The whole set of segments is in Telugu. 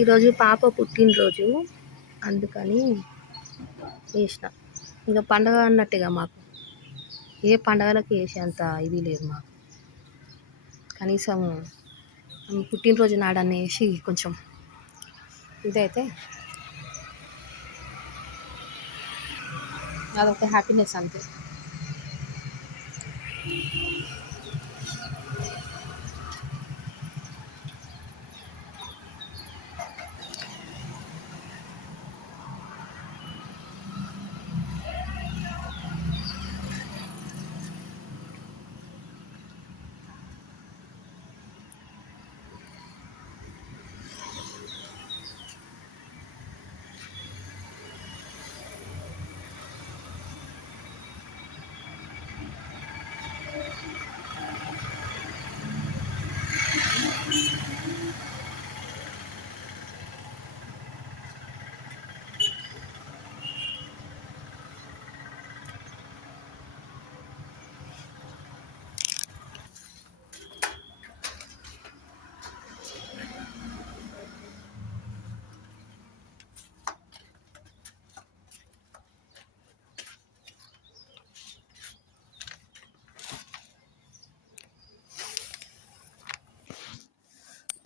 ఈరోజు పాప పుట్టినరోజు, అందుకని వేసిన. ఇంకా పండగ అన్నట్టుగా మాకు ఏ పండగలకు వేసేంత ఇది లేదు మాకు. కనీసం పుట్టినరోజు నాడన్న వేసి కొంచెం ఇదైతే అదొక హ్యాపీనెస్ అంతే.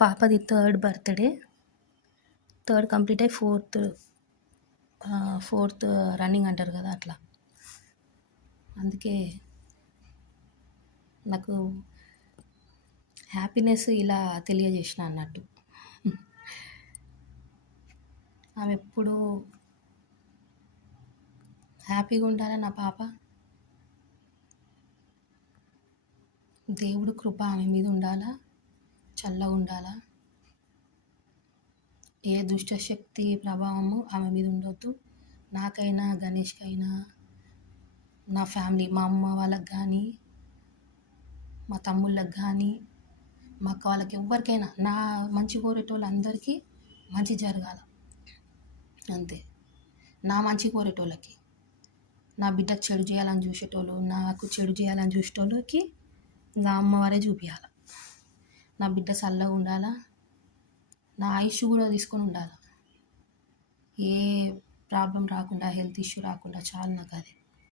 పాపది 3rd బర్త్డే, 3rd కంప్లీట్ అయ్యి 4th రన్నింగ్ అంటారు కదా, అట్లా. అందుకే నాకు హ్యాపీనెస్ ఇలా తెలియజేసిన అన్నట్టు. ఆమె ఎప్పుడు హ్యాపీగా ఉండాలా నా పాప. దేవుడు కృప ఆమె మీద ఉండాలా, చల్లగా ఉండాలా. ఏ దుష్టశక్తి ప్రభావము ఆమె మీద ఉండొద్దు. నాకైనా, గణేష్కైనా, నా ఫ్యామిలీ, మా అమ్మ వాళ్ళకి కానీ, మా తమ్ముళ్ళకి కానీ, మా అక్క వాళ్ళకి, ఎవరికైనా నా మంచి కోరేటోళ్ళందరికీ మంచి జరగాల అంతే. నా మంచి కోరేటోళ్ళకి, నా బిడ్డకు చెడు చేయాలని చూసేటోళ్ళు, నాకు చెడు చేయాలని చూసేటోళ్ళకి ఇంకా అమ్మవారే చూపించాలి. నా బిడ్డ చల్లగా ఉండాలా, నా ఆయుష్ కూడా తీసుకొని ఉండాలి. ఏ ప్రాబ్లం రాకుండా, హెల్త్ ఇష్యూ రాకుండా చాలు నాకు అది.